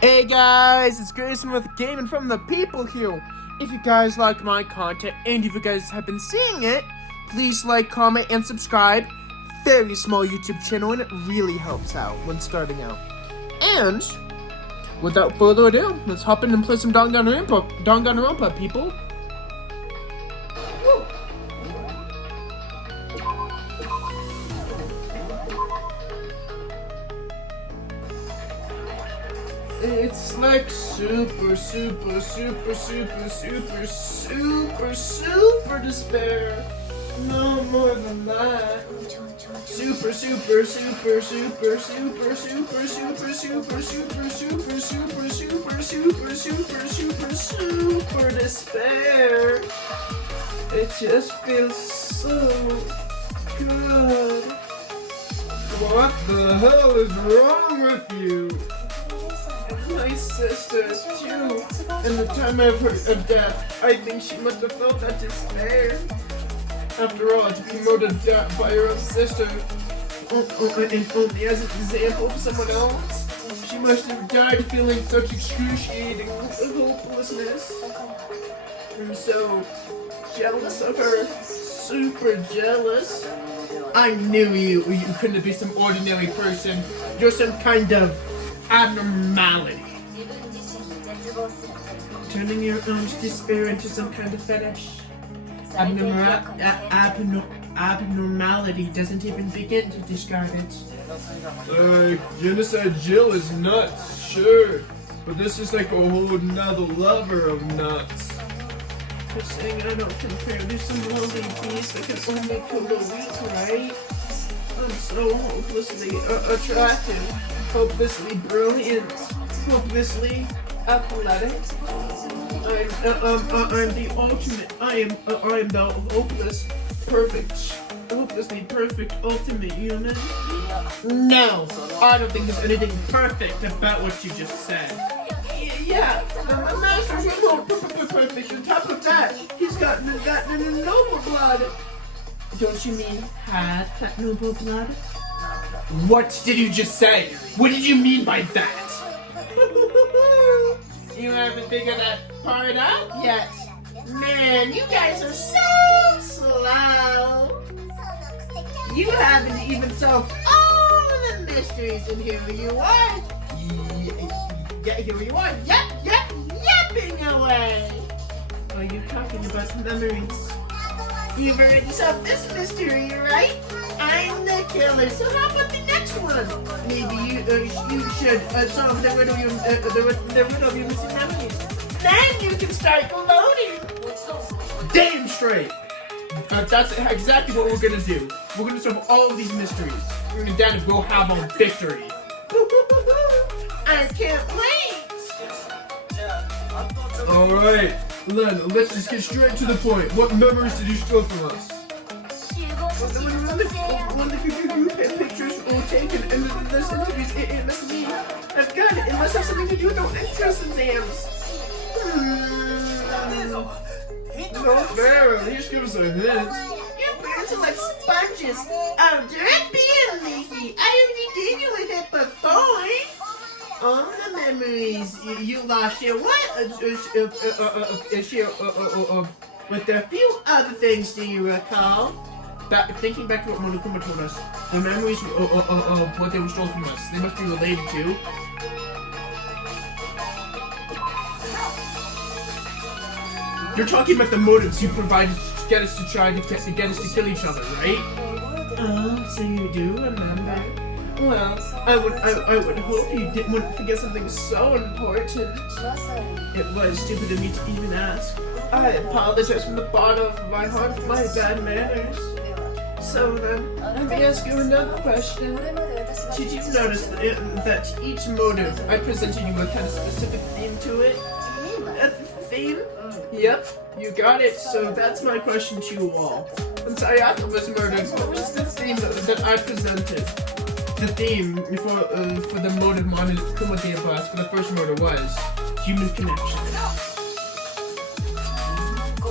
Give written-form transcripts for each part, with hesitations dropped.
Hey guys, it's Grayson with Gaming from the People here. If you guys like my content and if you guys have been seeing it, please like, comment, and subscribe. Very small YouTube channel and it really helps out when starting out. And without further ado, let's hop in and play some Danganronpa, people. It's like super despair. No more than that. Super despair. It just feels so good. What the hell is wrong with you? My sister too. And the time I've heard of death, I think she must have felt that despair. After all, to be murdered by her own sister, and only as an example for someone else, she must have died feeling such excruciating hopelessness. I'm so jealous of her. Super jealous. I knew you couldn't be some ordinary person. You're some kind of abnormality. Turning your own despair into some kind of fetish. Abnormality doesn't even begin to describe it. Genocide Jill is nuts, sure. But this is like a whole nother lover of nuts. You're saying I don't compare to some lonely beast that can only kill the weak, right? I'm so hopelessly attractive, hopelessly brilliant, hopelessly athletic. I'm the ultimate. I am the hopelessly perfect ultimate human. No, I don't think there's anything perfect about what you just said. Yeah, the master's perfect. On top of that, he's got that noble blood. Don't you mean had that noble blood? What did you just say? What did you mean by that? You haven't figured that part out yet. Man, you guys are so slow. You haven't even solved all the mysteries, and here you are. Yeah, here you are. Yapping away. Are you talking about memories? You've already solved this mystery, right? I'm the killer, so how about the next one? Maybe you should solve the riddle of your missing memories. Then you can start gloating. Damn straight! That's exactly what we're gonna do. We're gonna solve all of these mysteries. We're gonna down and we'll have our victory. I can't wait! Alright, Len, let's just get straight to the point. What memories did you steal from us? When the pictures were taken and there's interviews, it must be. I've got it. It must have something to do with no entrance exams. No fair, at least give us a hint. Your parents are like sponges. Oh, don't be a leaky. I already gave you a hit before. All the memories you lost your what? With a few other things, do you recall? Thinking back to what Monokuma told us, the memories of what they were stolen from us, they must be related to. You're talking about the motives you provided to get us to try to get us to kill each other, right? Oh, so you do remember? Well, I would hope you wouldn't forget something so important. It was stupid of me to even ask. I apologize from the bottom of my heart for my bad manners. So then, let me ask you another question. Did you notice that each motive I presented you with had a specific theme to it? A theme? Yep, you got it. So that's my question to you all. Since Ayaka was murdered, what was the theme that I presented? The theme for the motive Monokuma gave us for the first murder was human connection.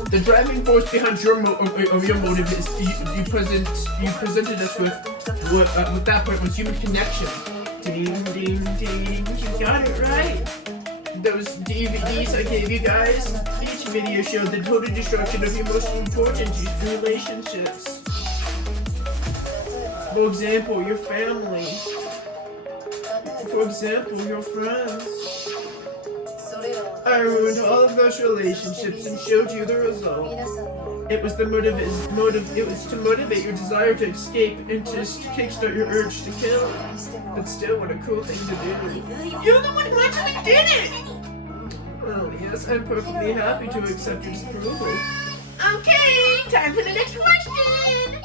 The driving force behind your motive is you presented us with that point was human connection. Ding ding ding, you got it right. those DVDs I gave you guys, each video showed the total destruction of your most important relationships. For example, your family. For example, your friends. I ruined all of those relationships and showed you the result. It was to motivate your desire to escape and to kickstart your urge to kill. But still, what a cool thing to do. You're the one who actually did it! Well, yes, I'm perfectly happy to accept your disapproval. Okay, time for the next question!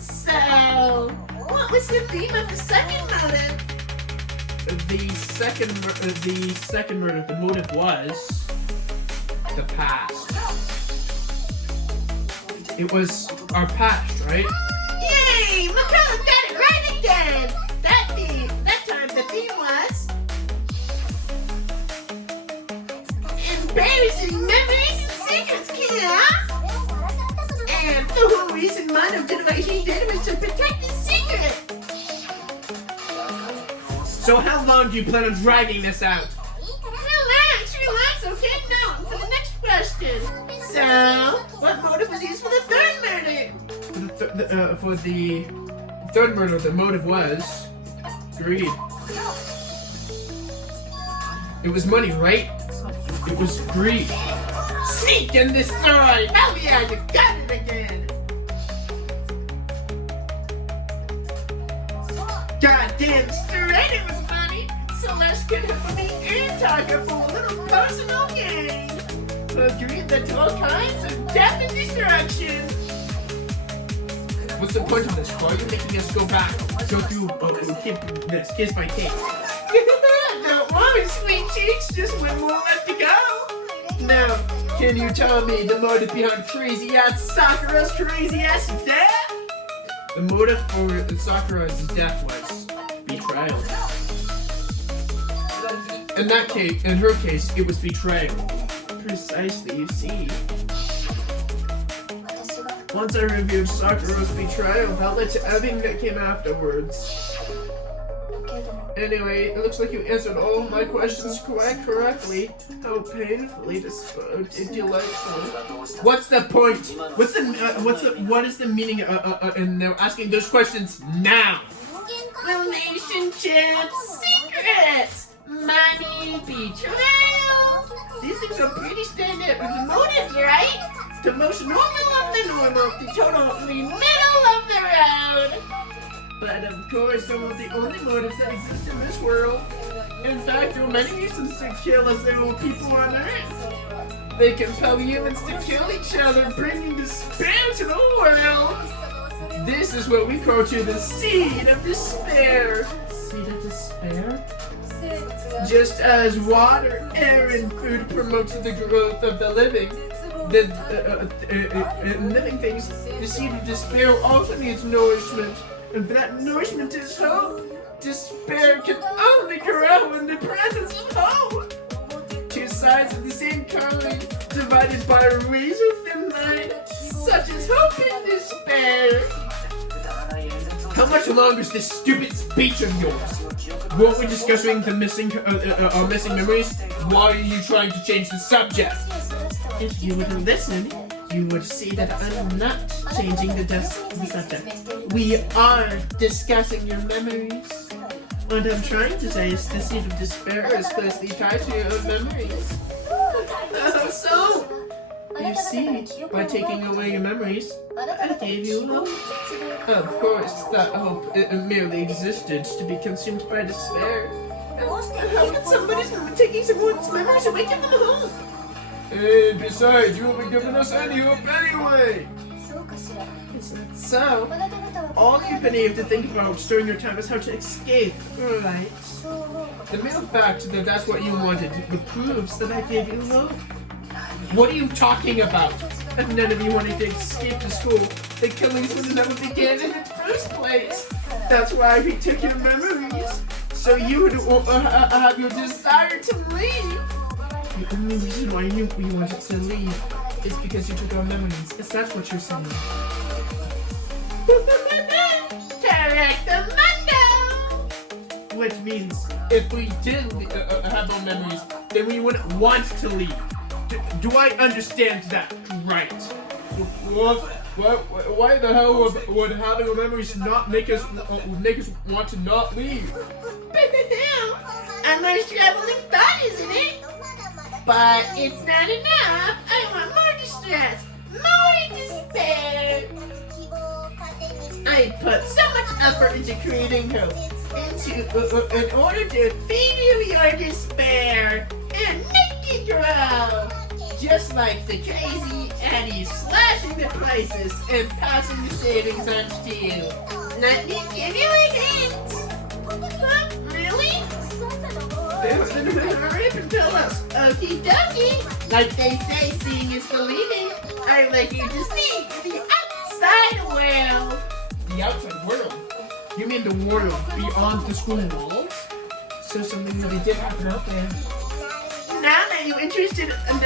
So, what was the theme of the second motive? The second murder, the motive was the past. It was our past, right? Yay! McCullough got it right again! That time the theme was embarrassing memories and secrets, kid! And the whole reason Mono did what he did was to protect his secret! So how long do you plan on dragging this out? Relax, okay? Now, for the next question. So, what motive was used for the third murder? For the third murder, the motive was greed. It was money, right? It was greed. Seek and destroy! Oh yeah, you got it again! Goddamn straight it was money! So let's get him from the air for a little personal gain! Greed that to all kinds of death and destruction! What's the point of this? Why are you making us go back? Go through this case by case. Don't worry, sweet cheeks, just one more left to go! Now, can you tell me the motive behind crazy ass Sakura's crazy ass death? The motive for Sakura's death was betrayal. In her case, it was betrayal. Precisely, you see. Once I reviewed Sakura's betrayal, that led to everything that came afterwards. Anyway, it looks like you answered all of my questions quite correctly. How painfully delightful. What's the point? What is the meaning in asking those questions now? Relationships, secrets, money, betrayal. These things are pretty standard motives, right? The most normal of the normal, the totally middle of the road. But of course, they're not the only motives that exist in this world. In fact, there are many reasons to kill as there are people on Earth. They compel humans to kill each other, bringing despair to the world. This is what we call the seed of despair. Seed of despair? Just as water, air, and food promotes the growth of the living, living things, the seed of despair also needs nourishment. And that nourishment is hope. Despair can only grow in the presence of hope. Two sides of the same coin, divided by a razor-thin line, such as hope and despair. How much longer is this stupid speech of yours? Weren't we discussing the missing memories? Why are you trying to change the subject? If you would listen, you would see that I'm not changing the subject. We are discussing your memories. What I'm trying to say is the seed of despair is closely tied to your memories. So, you see, by taking away your memories, I gave you hope. Of course, that hope merely existed to be consumed by despair. How could somebody taking someone's memories away give them hope? And besides, you won't be giving us any hope anyway! Is that so? All you've been able to think about during your time is how to escape, right? The mere fact that that's what you wanted proves that I gave you hope. What are you talking about? If none of you wanted to escape to school, the killings would have never began in the first place. That's why we took your memories, so you would have your desire to leave. The only reason why you wanted to leave is because you took our memories. Is that what you're saying? Correctamundo! which means if we did have those memories, then we wouldn't want to leave. Do I understand that right? Why the hell would having the memories not make us want to not leave? A nice traveling thought, isn't it? But it's not enough. I want more distress, more despair. I put so much effort into creating hope, in order to feed you your despair and make it grow. Just like the crazy Eddie slashing the prices and passing the savings on to you. Let me give you a hint. Huh? Really? Hurry up and tell us. Okie dokie. Like they say, seeing is believing. I'd like you to see the outside world. The outside world? You mean the world beyond the school walls? So something really did happen out there. Now are you interested in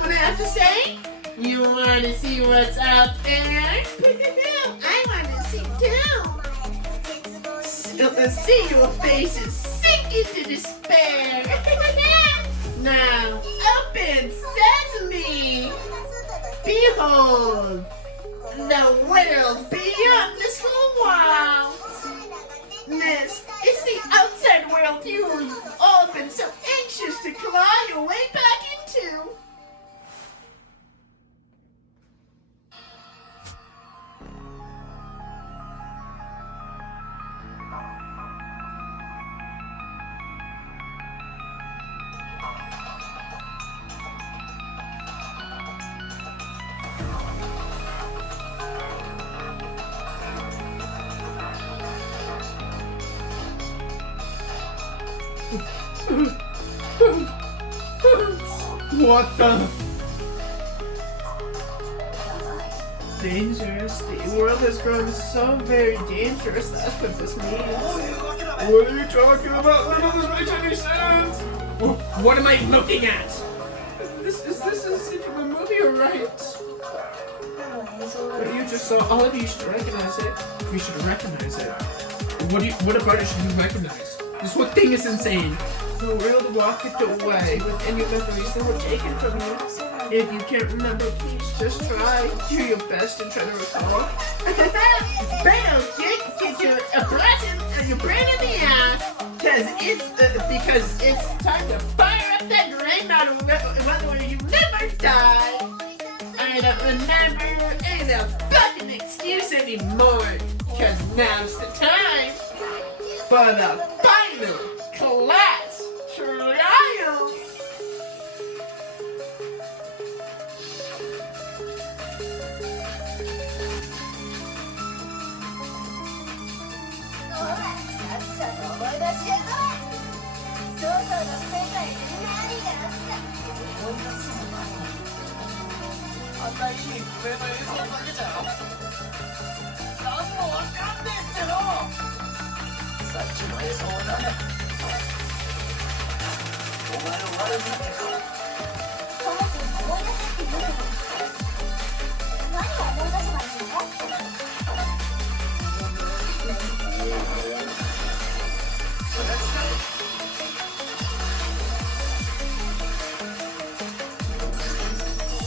what I have to say? You want to see what's out there? I want to see too. See your faces sink into despair. Now, open sesame. Behold, the world beyond the school walls. This is the outside world you've all been so anxious to claw your way back into. What the? Dangerous. The world has grown so very dangerous. That's what this means. What are you talking about? None of this makes any sense. What am I looking at? This is from a movie, or right? What you just saw, all of you should recognize it. You should recognize it. What about it should you recognize? This whole thing is insane. The world walked away with any memories that were taken from you. If you can't remember, please just try. Do your best and try to recall. Bam! Get you a blessing and your brain in the ass. Because it's time to fire up that brain model whether you live or die. I don't remember any fucking excuse anymore. Cause now's the time for the final class trial.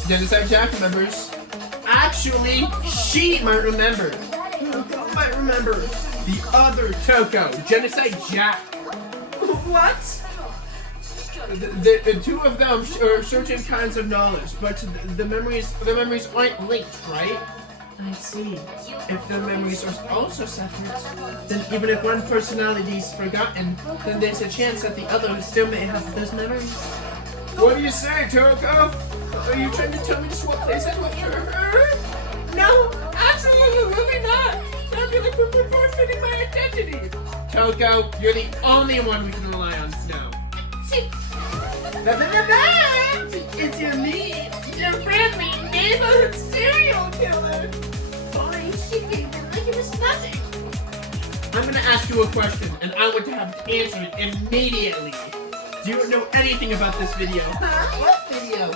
Genocide Jack remembers. Actually, she might remember. Who might remember? The other Toko, Genocide Jack. What? The two of them are certain kinds of knowledge, but the memories aren't linked, right? I see. If the memories are also separate, then even if one personality is forgotten, then there's a chance that the other still may have those memories. What do you say, Toko? Are you trying to tell me to swap places with her? No, absolutely not. That'd be like forfeiting my identity. Toko, you're the only one we can rely on now. It's your me, your friendly neighborhood serial killer. Boy, she came in like it was nothing. I'm gonna ask you a question, and I want to have to answer it immediately. Do you know anything about this video? Huh? What video?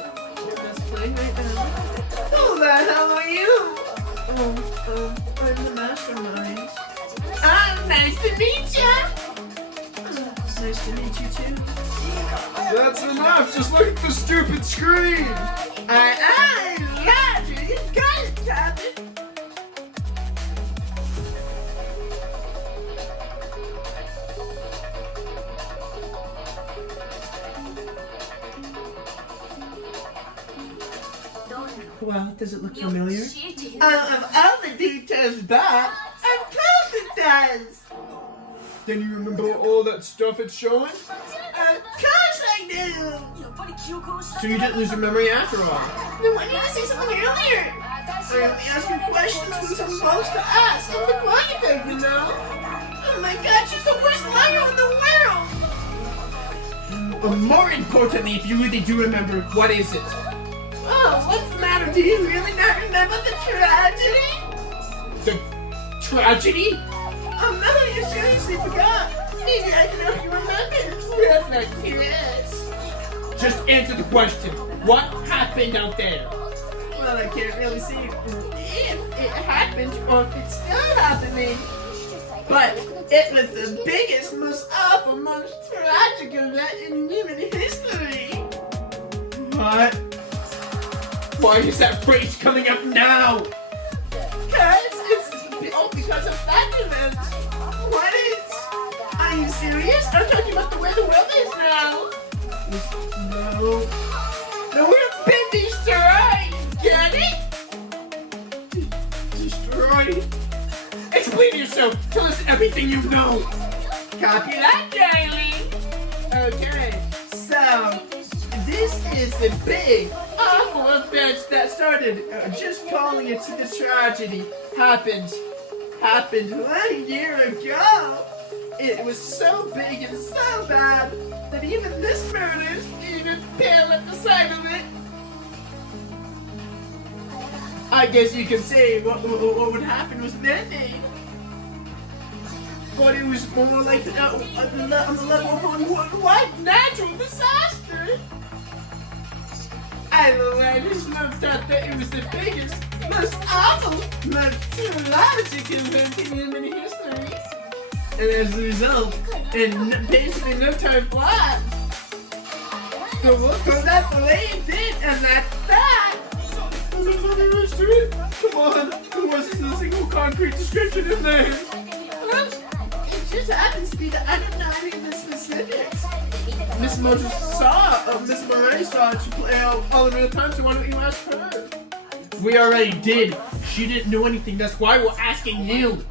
It's playing right now. Who the hell are you? I'm the Mastermind. Nice to meet ya. Nice to meet you too. That's enough. Just look at the stupid screen. I love you. You got it, Captain. Well, does it look familiar? Of all the details, but of course it does. Then you remember all that stuff it's showing? Of course I do. So you didn't lose your memory after all. Then why didn't you say something earlier? I only ask you questions when I'm supposed to ask. I'm the quiet type, you know. Oh my God, she's the worst liar in the world. But more importantly, if you really do remember, what is it? Oh, what's the matter? Do you really not remember the tragedy? The tragedy? Oh no, you seriously forgot. Maybe I can help you remember. Yes, like yes. Just answer the question. What happened out there? Well, I can't really see if it happened or if it's still happening. But it was the biggest, most awful, most tragic event in human history. What? Why is that phrase coming up now? Because of that event. What is? Are you serious? I'm talking about the way the world is now. No. The world's been destroyed. Get it? Destroyed? Explain yourself. Tell us everything you know. Copy that, darling. Okay, so this is the big, awful event that started. Just calling it the tragedy happened 1 year ago. It was so big and so bad that even this murder's even pale at the sight of it. I guess you could say what would happen was man-made. But it was more like on the level of what natural disaster. I just looked up that it was the biggest, most awful, most tragic event in human history. And as a result, in basically no time flat, the world could not believe it, and that's that. There's nothing much to it. Come on. There wasn't a single concrete description in there. Well, it just happens to be that I don't know any of the specifics. Miss Moses Miss Murray saw it play out all in real time, so why don't you ask her? We already did. She didn't know anything. That's why we're asking you.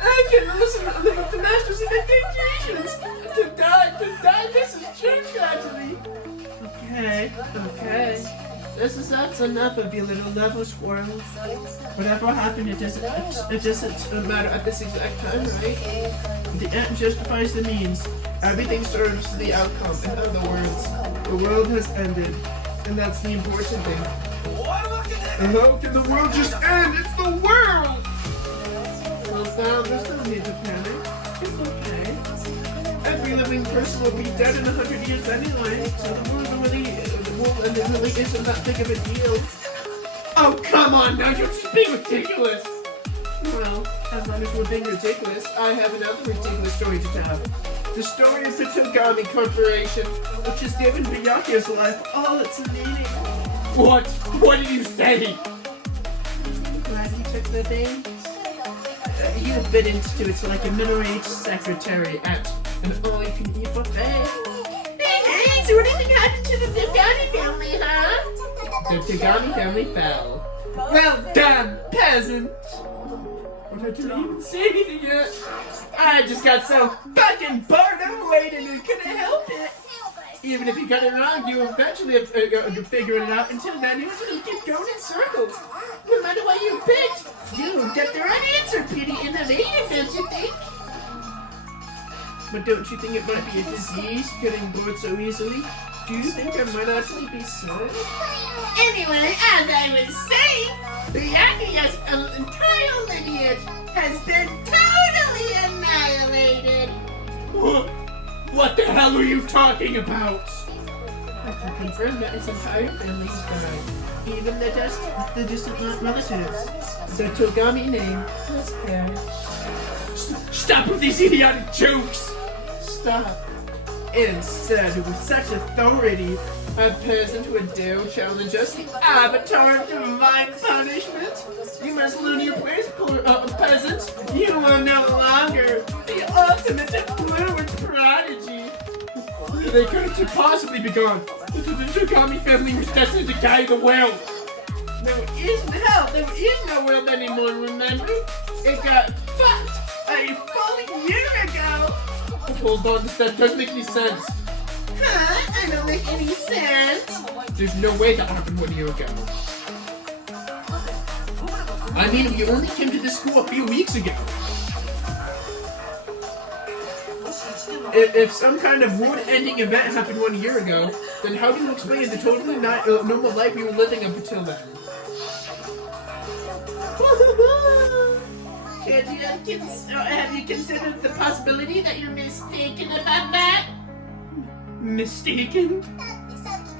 I can listen to the masters in the dictations. To die, this is true tragedy. Okay. That's enough of you, little level squirrel. Whatever happened, it doesn't matter at this exact time, right? The end justifies the means. Everything serves the outcome. In other words, the world has ended, and that's the important thing. And how can the world just end? It's the world! Well, now there's no need to panic. It's okay. Every living person will be dead in 100 years anyway, so the world really isn't that big of a deal. Oh, come on now, you're just being ridiculous! Well, as long as we're being ridiculous, I have another ridiculous story to tell. The story of the Togami Corporation, which has given Byakuya's life all its meaning. What? What did you say? Glad you took the bait. You bit into it like a middle-aged secretary at an all-you-can-eat buffet. Hey, so anything happened to the Togami family, huh? The Tagami family fell. Well done, peasant! But I didn't even say anything yet. I just got so fucking bored of waiting and couldn't help it. Even if you got it wrong, you eventually figure it out. Until then, you just keep going in circles. No matter what you picked, you get the right answer, pretty innovative, don't you think? But don't you think it might be a disease, getting bored so easily? Do you think I might actually be sick? Anyway, as I was saying, Byakuya's entire lineage has been totally annihilated. What the hell are you talking about? I can confirm that its entire family has died. Even the distant relatives. The Togami name has perished. Stop with these idiotic jokes! stop. Instead, with such authority, a peasant would dare challenge us, the avatar of divine punishment. You must learn your place, peasant. You are no longer the ultimate influence prodigy. They couldn't possibly be gone. The Shikami family was destined to guide the world. There is no world anymore, remember? It got fucked a full year ago. Hold on, that doesn't make any sense. Huh? I don't make any sense. There's no way that happened 1 year ago. I mean, we only came to this school a few weeks ago. If some kind of world-ending event happened 1 year ago, then how do you explain the totally normal life you were living up until then? Have you considered the possibility that you're mistaken about that? Mistaken?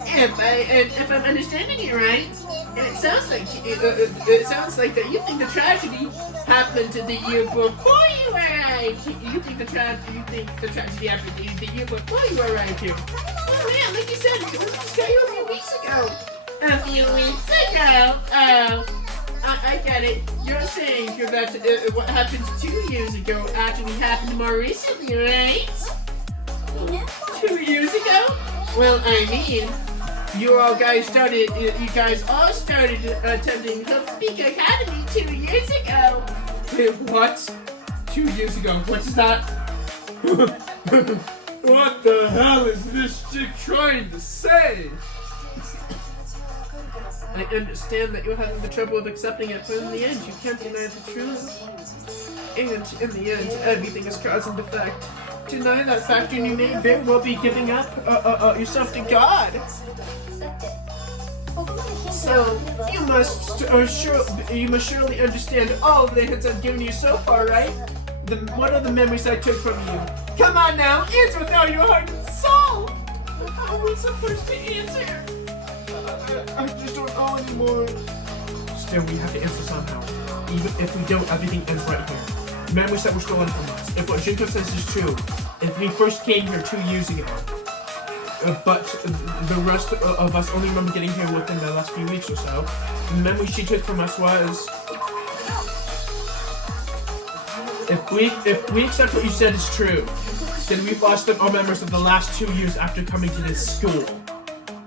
If I'm understanding you right, it sounds like that you think the tragedy happened the year before you arrived. You think the tragedy happened the year before you arrived here. Oh yeah, like you said, it was just got you a few weeks ago. A few weeks ago? Oh, I get it. You're saying that what happened 2 years ago actually happened more recently, right? 2 years ago? Well, I mean, you guys all started attending Hope Speak Academy 2 years ago. Wait, what? 2 years ago? What's that? What the hell is this chick trying to say? I understand that you're having the trouble of accepting it, but in the end, you can't deny the truth. And in the end, everything is cause and effect. Deny that fact, and you may very well be giving up yourself to God. So you must surely understand all of the hints I've given you so far, right? What are the memories I took from you? Come on now, answer with all your heart and soul. How are we supposed to answer? I just don't know anymore. Still, we have to answer somehow. Even if we don't, everything ends right here. Memories that were stolen from us. If what Junko says is true, if we first came here 2 years ago, but the rest of us only remember getting here within the last few weeks or so, the memory she took from us was... If we accept what you said is true, then we've lost our memories of the last 2 years after coming to this school.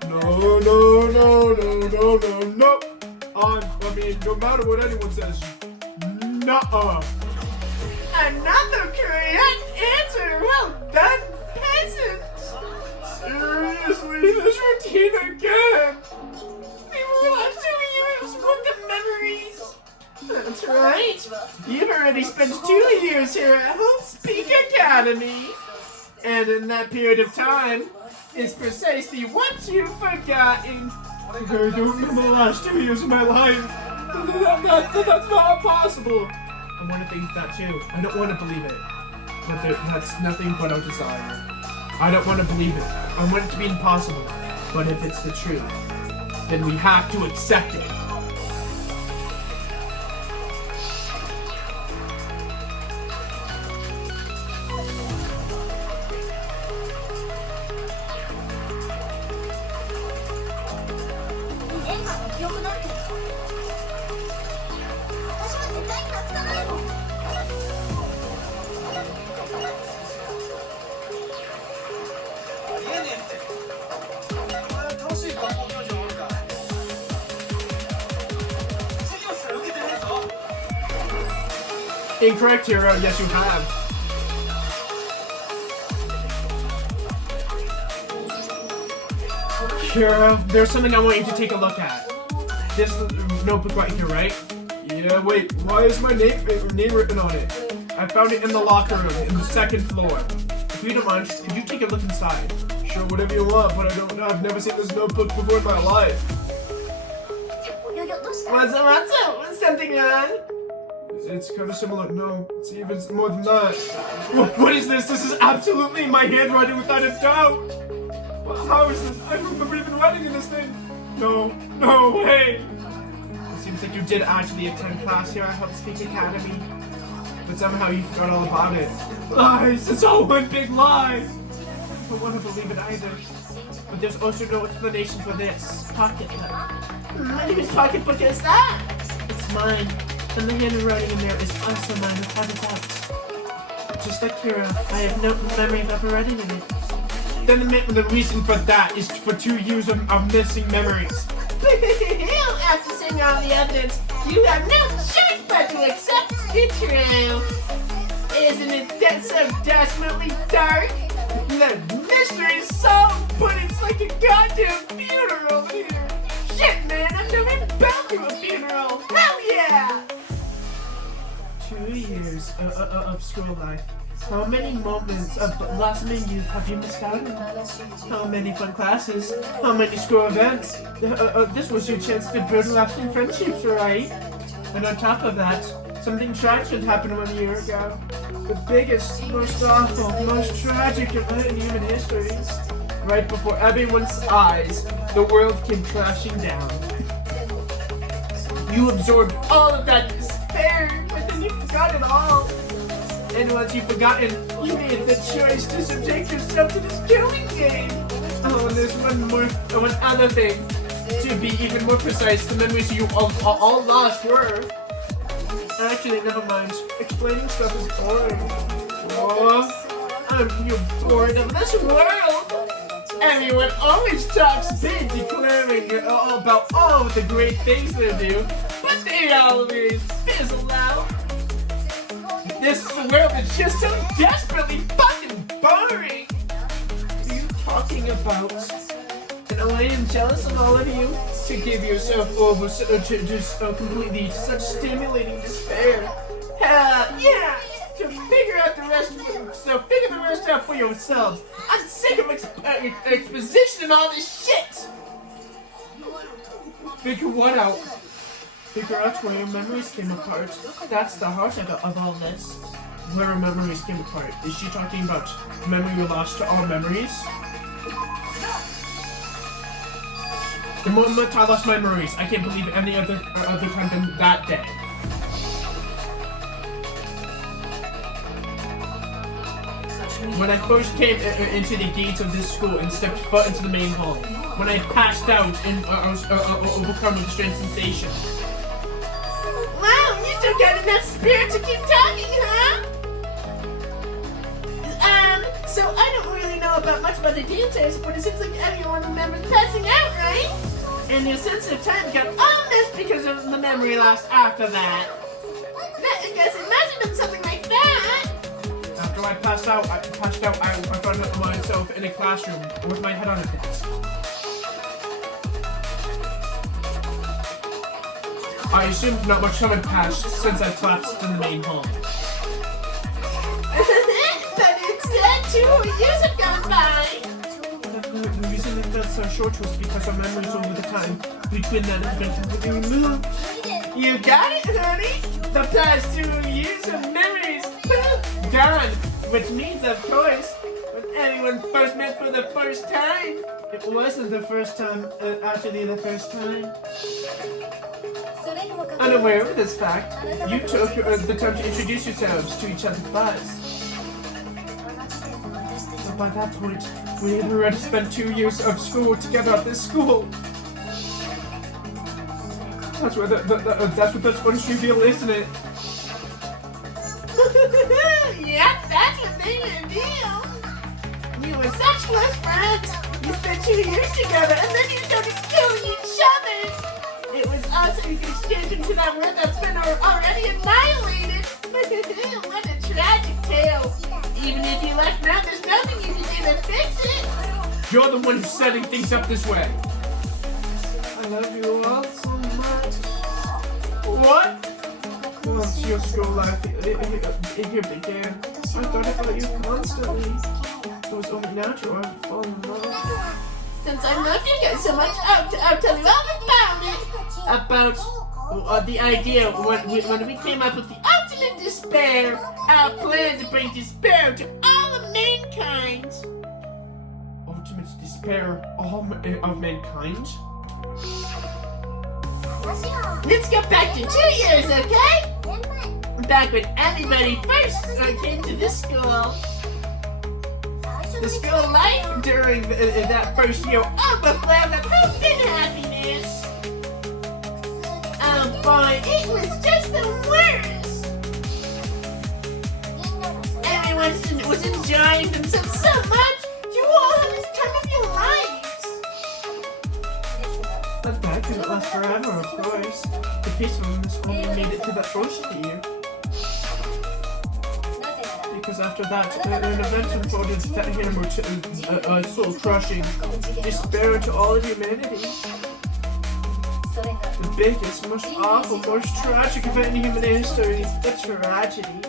No. I mean, no matter what anyone says, nuh-uh. Another correct answer! Well done, peasant! Seriously, this routine again! We were last 2 years worth of memories! That's right! You've already spent 2 years here at Hope Speak Academy! And in that period of time, is precisely what you've forgotten. I don't remember the last 2 years of my life. That's not possible. I want to think that too. I don't want to believe it. But that's nothing but our desire. I don't want to believe it. I want it to be impossible. But if it's the truth, then we have to accept it. Incorrect, hero. Yes, you have. Hero, there's something I want you to take a look at. This notebook right here, right? Yeah, wait. Why is my name written on it? I found it in the locker room, in the 2nd floor. If you don't mind, could you take a look inside? Sure, whatever you want, but I don't know. I've never seen this notebook before in my life. What's up? Something wrong? It's kind of similar. No, it's even more than that. What is this? This is absolutely my handwriting without a doubt. How is this? I don't remember even writing in this thing. No way. It seems like you did actually attend class here at Hope Speak Academy. but somehow you forgot all about it. Lies! It's all one big lie! I don't want to believe it either. But there's also no explanation for this pocketbook. And whose pocketbook is that? It's mine, and the handwriting in there is also mine without a doubt. Just like Kira, I have no memory of ever writing in it. Then the reason for that is for 2 years of missing memories. After seeing all the evidence, you have no choice but to accept the truth. Isn't it so desperately dark? The mystery is solved, but it's like a goddamn funeral here. Shit, man, I've never even been to a funeral. Hell yeah! 2 years of school life. How many moments of blossoming youth have you missed out on? How many fun classes? How many school events? This was your chance to build lasting friendships, right? And on top of that, something tragic happened 1 year ago. The biggest, most awful, most tragic event in human history. Right before everyone's eyes, the world came crashing down. You absorbed all of that despair, but then you forgot it all. And once you've forgotten, you made the choice to subject yourself to this killing game. Oh, and there's one other thing. To be even more precise, the memories you all lost were... Actually, never mind. Explaining stuff is boring. Oh, I'm bored of this world. Everyone always talks big, declaring about all the great things they do, but they always fizzle out. This world is just so desperately fucking boring! What are you talking about? And I am jealous of all of you to give yourself over to just completely such stimulating despair. Yeah! To figure out the rest for yourself. Figure the rest out for yourselves. I'm sick of exposition and all this shit! Figure what out? Figure out where your memories came apart. That's the heart of all this. Where our memories came apart. Is she talking about memory we lost to all memories? The moment I lost my memories, I can't believe any other time than that day. When I first came into the gates of this school and stepped foot into the main hall. When I passed out and I was overcome with a strange sensation. Wow, you still got enough spirit to keep talking, huh? So I don't really know much about the details, but it seems like everyone remembers passing out, right? And your sense of time got all missed because of the memory loss after that. I guess it must have been something like that. After I passed out, I found myself in a classroom with my head on a desk. I assumed not much time had passed since I collapsed in the main hall. But instead, 2 years have gone by. The reason it felt so short was because our memories over the time between that have been completely removed. You got it, honey. The past 2 years of memories gone, which means, of course, when anyone first met for the first time, it wasn't the first time, actually the first time. Unaware of this fact, you took the time to introduce yourselves to each other first. But by that point, we had already spent 2 years of school together at this school. That's what this first reveal, isn't it? Yep, that's what they reveal. You were such close friends. You spent 2 years together, and then you started killing each other. It was awesome you could exchange into that word that's been already annihilated. What a tragic tale. Even if you left now, there's nothing you can do to fix it. You're the one who's setting things up this way. I love you all so much. What? Once your school life here began, I thought about you constantly. It was only natural I would fall in love. Since I love you guys so much, I'll tell you all about it. About the idea when we came up with the Ultimate despair. Our plan to bring despair to all of mankind. ultimate despair of mankind. Let's go back to 2 years, okay? back when everybody first came to this school. The school life during that first year overflowed with hope and happiness. Oh boy, it was just the worst. Everyone was enjoying themselves so much. You all had this time of your lives. But that couldn't last forever, of course. The peacefulness only made it to that first year. Because after that, an event unfolded that hammered soul-crushing despair to all of humanity. The biggest, most awful, most tragic event in human history. The tragedy.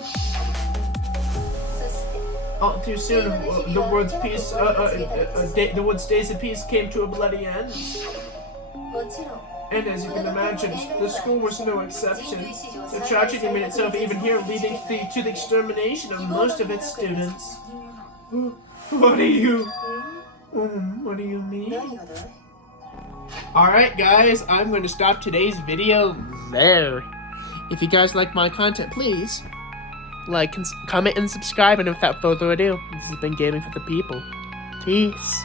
All too soon, the world's peace, the world's days of peace came to a bloody end. And as you can imagine, the school was no exception. The tragedy made itself even here, leading to the extermination of most of its students. What do you mean? Alright guys, I'm going to stop today's video there. If you guys like my content, please like, comment, and subscribe. And without further ado, this has been Gaming for the People. Peace.